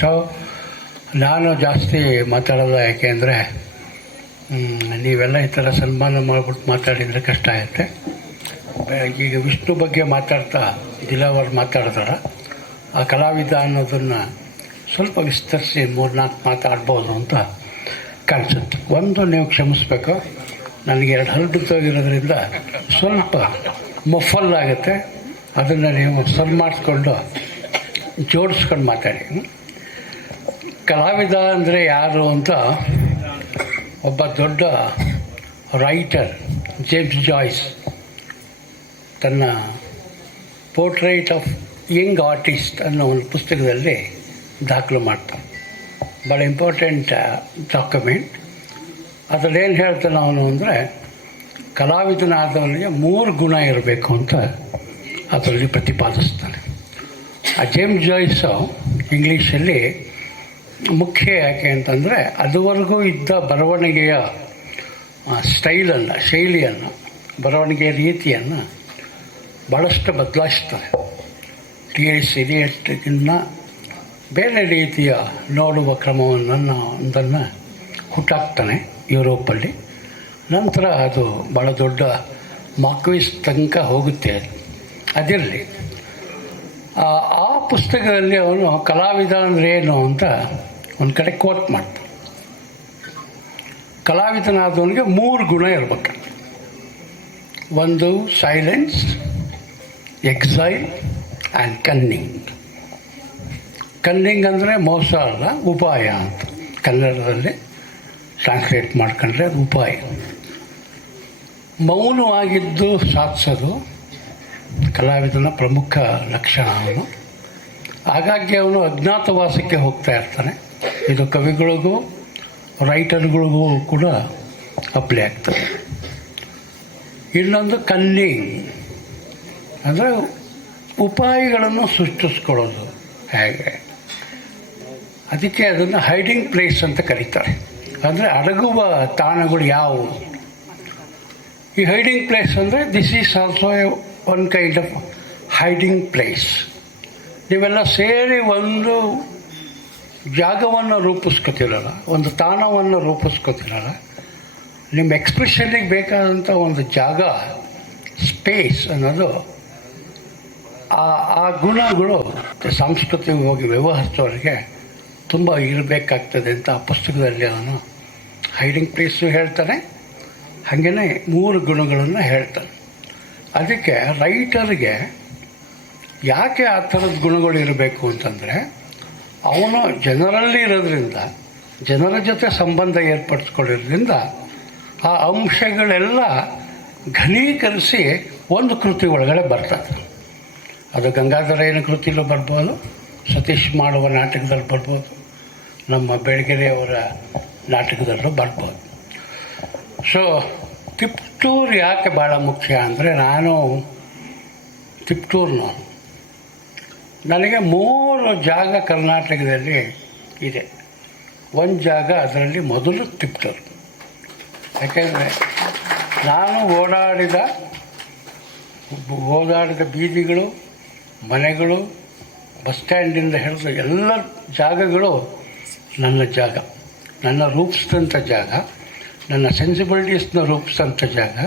So, ನಾನು ಜಾಸ್ತಿ ಮಾತಾಡೋಲ್ಲ ಯಾಕೆಂದರೆ ನೀವೆಲ್ಲ ಈ ಥರ ಸನ್ಮಾನ ಮಾಡಿಬಿಟ್ಟು ಮಾತಾಡಿದರೆ ಕಷ್ಟ ಆಗುತ್ತೆ. ಈಗ ವಿಷ್ಣು ಬಗ್ಗೆ ಮಾತಾಡ್ತಾ ದಿಲಾವರ್ ಮಾತಾಡಿದಾರ. ಆ ಕಲಾವಿದ ಅನ್ನೋದನ್ನು ಸ್ವಲ್ಪ ವಿಸ್ತರಿಸಿ ಮೂರ್ನಾಲ್ಕು ಮಾತಾಡ್ಬೋದು ಅಂತ ಕಾಣಿಸುತ್ತೆ. ಒಂದು ನೀವು ಕ್ಷಮಿಸ್ಬೇಕು, ನನಗೆ ಎರಡು ಹಲ್ಲು ಹೋಗಿರೋದ್ರಿಂದ ಸ್ವಲ್ಪ ಮೊಫಲ್ ಆಗುತ್ತೆ. ಅದನ್ನು ನೀವು ಸರಿ ಮಾಡಿಸ್ಕೊಂಡು ಜೋಡಿಸ್ಕೊಂಡು ಮಾತಾಡಿ? ಕಲಾವಿದ ಅಂದರೆ ಯಾರು ಅಂತ ಒಬ್ಬ ದೊಡ್ಡ ರೈಟರ್ ಜೇಮ್ಸ್ ಜಾಯ್ಸ್ ತನ್ನ ಪೋರ್ಟ್ರೇಟ್ ಆಫ್ ಯಂಗ್ ಆರ್ಟಿಸ್ಟ್ ಅನ್ನೋ ಒಂದು ಪುಸ್ತಕದಲ್ಲಿ ದಾಖಲು ಮಾಡ್ತಾನೆ ಭಾಳ ಇಂಪಾರ್ಟೆಂಟ್ ಡಾಕ್ಯುಮೆಂಟ್ ಅದರಲ್ಲಿ ಏನು ಹೇಳ್ತಾನೆ ಅವನು ಅಂದರೆ, ಕಲಾವಿದನಾದವನಿಗೆ ಮೂರು ಗುಣ ಇರಬೇಕು ಅಂತ ಅದರಲ್ಲಿ ಪ್ರತಿಪಾದಿಸ್ತಾನೆ. ಆ ಜೇಮ್ಸ್ ಜಾಯ್ಸು ಇಂಗ್ಲೀಷಲ್ಲಿ ಮುಖ್ಯ ಯಾಕೆ ಅಂತಂದರೆ ಅದುವರೆಗೂ ಇದ್ದ ಬರವಣಿಗೆಯ ಸ್ಟೈಲನ್ನು, ಶೈಲಿಯನ್ನು, ಬರವಣಿಗೆಯ ರೀತಿಯನ್ನು ಭಾಳಷ್ಟು ಬದಲಾಯಿಸ್ತಾರೆ. ಟಿ ಎಸ್ ಸಿರಿಯಟ್ಗಿನ್ನ ಬೇರೆ ರೀತಿಯ ನೋಡುವ ಕ್ರಮವನ್ನು ಒಂದನ್ನು ಹುಟ್ಟಾಕ್ತಾನೆ ಯುರೋಪಲ್ಲಿ. ನಂತರ ಅದು ಭಾಳ ದೊಡ್ಡ ಮಾಕ್ವಿಸ್ ತನಕ ಹೋಗುತ್ತೆ ಅದು. ಅದಿರಲಿ. ಆ ಪುಸ್ತಕದಲ್ಲಿ ಅವನು ಕಲಾವಿದ ಅಂದ್ರೆ ಏನು ಅಂತ ಒಂದು ಕಡೆ ಕೋಟ್ ಮಾಡ್ತಾರೆ ಕಲಾವಿದನಾದವನಿಗೆ ಮೂರು ಗುಣ ಇರಬೇಕು. ಒಂದು silence exile and cunning cunning ಅಂದರೆ ಮೋಸ ಅಲ್ಲ, ಉಪಾಯ ಅಂತ. ಕನ್ನಡದಲ್ಲಿ ಟ್ರಾನ್ಸ್ಲೇಟ್ ಮಾಡ್ಕೊಂಡ್ರೆ ಉಪಾಯ. ಮೌನವಾಗಿದ್ದು ಸಾಧಿಸೋದು ಕಲಾವಿದನ ಪ್ರಮುಖ ಲಕ್ಷಣ ಅವನು. ಹಾಗಾಗಿ ಅವನು ಅಜ್ಞಾತವಾಸಕ್ಕೆ ಹೋಗ್ತಾ ಇರ್ತಾನೆ. ಇದು ಕವಿಗಳಿಗೂ ರೈಟರ್ಗಳಿಗೂ ಕೂಡ ಅಪ್ಲೈ ಆಗ್ತದೆ. ಇನ್ನೊಂದು ಕನ್ನಿಂಗ್ ಅಂದರೆ ಉಪಾಯಗಳನ್ನು ಸೃಷ್ಟಿಸ್ಕೊಳ್ಳೋದು ಹೇಗೆ? ಅದಕ್ಕೆ ಅದನ್ನು ಹೈಡಿಂಗ್ ಪ್ಲೇಸ್ ಅಂತ ಕರೀತಾರೆ. ಅಂದರೆ ಅಡಗುವ ತಾಣಗಳು ಯಾವುವು? ಈ ಹೈಡಿಂಗ್ ಪ್ಲೇಸ್ ಅಂದರೆ this is also one kind of hiding place ನೀವೆಲ್ಲ ಸೇರಿ ಒಂದು ಜಾಗವನ್ನು ರೂಪಿಸ್ಕೊತಿರಲ್ಲ, ಒಂದು ತಾಣವನ್ನು ರೂಪಿಸ್ಕೊತಿರಲ್ಲ ನಿಮ್ಮ ಎಕ್ಸ್ಪ್ರೆಷನ್ನಿಗೆ ಬೇಕಾದಂಥ ಒಂದು ಜಾಗ ಸ್ಪೇಸ್ ಅನ್ನೋದು ಆ ಆ ಗುಣಗಳು ಸಾಂಸ್ಕೃತಿಕವಾಗಿ ವ್ಯವಹರಿಸೋರಿಗೆ ತುಂಬ ಇರಬೇಕಾಗ್ತದೆ ಅಂತ ಆ ಪುಸ್ತಕದಲ್ಲಿ ಅವನು ಹೈಡಿಂಗ್ ಪ್ಲೇಸು ಹೇಳ್ತಾನೆ ಹಾಗೆಯೇ ಮೂರು ಗುಣಗಳನ್ನು ಹೇಳ್ತಾನೆ. ಅದಕ್ಕೆ ರೈಟರ್ಗೆ ಯಾಕೆ ಆ ಥರದ ಗುಣಗಳು ಇರಬೇಕು ಅಂತಂದರೆ ಅವನು ಜನರಲ್ಲಿ ಇರೋದ್ರಿಂದ, ಜನರ ಜೊತೆ ಸಂಬಂಧ ಏರ್ಪಡಿಸ್ಕೊಳ್ಳೋದ್ರಿಂದ ಆ ಅಂಶಗಳೆಲ್ಲ ಘನೀಕರಿಸಿ ಒಂದು ಕೃತಿ ಒಳಗಡೆ ಬರ್ತದೆ. ಅದು ಗಂಗಾಧರಯ್ಯನ ಕೃತಿಲೂ ಬರ್ಬೋದು, ಸತೀಶ್ ಮಾಡುವ ನಾಟಕದಲ್ಲಿ ಬರ್ಬೋದು, ನಮ್ಮ ಬೆಳಗೆರೆಯವರ ನಾಟಕದಲ್ಲೂ ಬರ್ಬೋದು. ಸೊ ತಿಪ್ಟೂರು ಯಾಕೆ ಭಾಳ ಮುಖ್ಯ ಅಂದರೆ, ನಾನು ತಿಪ್ಟೂರ್ನು ನನಗೆ ಮೂರು ಜಾಗ ಕರ್ನಾಟಕದಲ್ಲಿ ಇದೆ. ಒಂದು ಜಾಗ ಅದರಲ್ಲಿ ಮೊದಲು ತಿಪ್ಟೂರು ಯಾಕೆಂದರೆ ನಾನು ಓಡಾಡಿದ ಓಡಾಡಿದ ಬೀದಿಗಳು, ಮನೆಗಳು, ಬಸ್ ಸ್ಟ್ಯಾಂಡಿಂದ ಹಿಡಿದು ಎಲ್ಲ ಜಾಗಗಳು ನನ್ನ ಜಾಗ. ನನ್ನ ರೂಪಿಸಿದಂಥ ಜಾಗ, ನನ್ನ ಸೆನ್ಸಿಬಿಲಿಟೀಸ್ನ ರೂಪಿಸಿದಂಥ ಜಾಗ.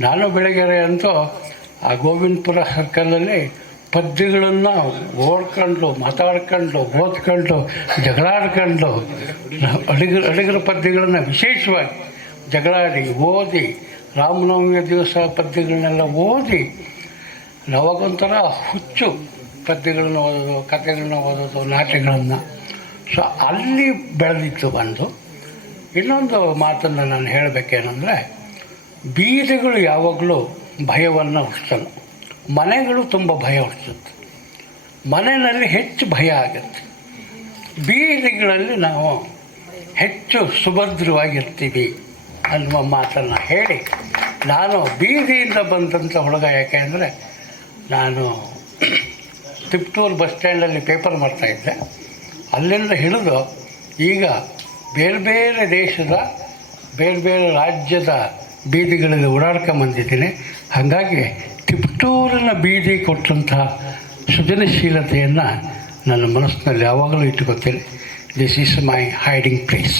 ನಾನು ಬೆಳಗೆರೆ ಅಂತೂ ಆ ಗೋವಿಂದಪುರ ಸರ್ಕಲಲ್ಲಿ ಪದ್ಯಗಳನ್ನು ಓಡ್ಕೊಂಡು, ಮಾತಾಡ್ಕೊಂಡು, ಓದ್ಕೊಂಡು, ಜಗಳಾಡ್ಕೊಂಡು ಅಡಿಗರ ಅಡಿಗರ ಪದ್ಯಗಳನ್ನು ವಿಶೇಷವಾಗಿ ಜಗಳಾಡಿ, ಓದಿ, ರಾಮನವಮಿಯ ದಿವಸ ಪದ್ಯಗಳನ್ನೆಲ್ಲ ಓದಿ, ನವಾಗೊಂಥರ ಹುಚ್ಚು ಪದ್ಯಗಳನ್ನ ಓದೋದು, ಕಥೆಗಳನ್ನ ಓದೋದು ನಾಟ್ಯಗಳನ್ನು ಸೊ ಅಲ್ಲಿ ಬೆಳೆದಿತ್ತು ಬಂದು. ಇನ್ನೊಂದು ಮಾತನ್ನು ನಾನು ಹೇಳಬೇಕೇನೆಂದರೆ ಬೀದಿಗಳು ಯಾವಾಗಲೂ ಭಯವನ್ನು ಹುಟ್ಟಿಸಲ್ಲ ಮನೆಗಳು ತುಂಬ ಭಯ ಹುಟ್ಟಿಸುತ್ತೆ ಮನೆಯಲ್ಲಿ ಹೆಚ್ಚು ಭಯ ಆಗುತ್ತೆ. ಬೀದಿಗಳಲ್ಲಿ ನಾವು ಹೆಚ್ಚು ಸುಭದ್ರವಾಗಿರ್ತೀವಿ ಅನ್ನುವ ಮಾತನ್ನು ಹೇಳಿ ನಾನು ಬೀದಿಯಿಂದ ಬಂದಂಥ ಹುಡುಗ ಯಾಕೆ ಅಂದರೆ ನಾನು ತಿಪ್ಟೂರು ಬಸ್ ಸ್ಟ್ಯಾಂಡಲ್ಲಿ ಪೇಪರ್ ಮಾಡ್ತಾಯಿದ್ದೆ ಅಲ್ಲಿಂದ ಹಿಡಿದು ಈಗ ಬೇರೆ ಬೇರೆ ದೇಶದ, ಬೇರೆ ಬೇರೆ ರಾಜ್ಯದ ಬೀದಿಗಳಲ್ಲಿ ಓಡಾಡ್ಕೊಂಬಂದಿದ್ದೀನಿ ಹಾಗಾಗಿ ತಿಪ್ಟೂರಿನ ಬೀದಿ ಕೊಟ್ಟಂತಹ ಸೃಜನಶೀಲತೆಯನ್ನು ನನ್ನ ಮನಸ್ಸಿನಲ್ಲಿ ಯಾವಾಗಲೂ ಇಟ್ಟುಕೊತೇನೆ this is my hiding place